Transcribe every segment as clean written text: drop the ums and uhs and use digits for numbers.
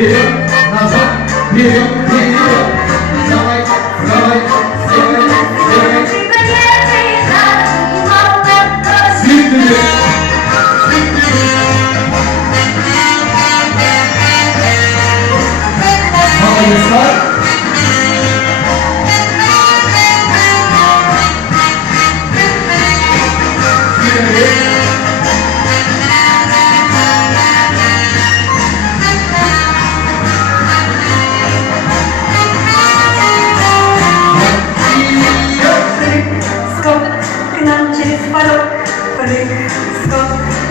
вперед, назад, вперед, вперед. Давай, давай, давай, давай. Свидетели. Молодец.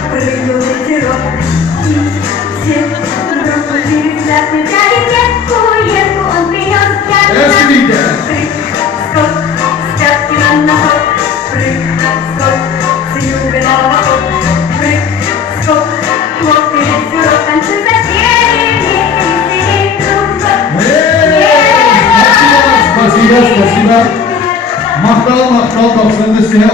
Прыгнул ветерок, и все вдруг взгляд не взяли ветку, он принес прыг, скок, с пятки на носок, прыг, скок, с юга на восток, прыг, скок, вот и ветерок, танцуй запели, вместе кружок. Спасибо, спасибо. Мақтал, мақтал, тапсырды сені.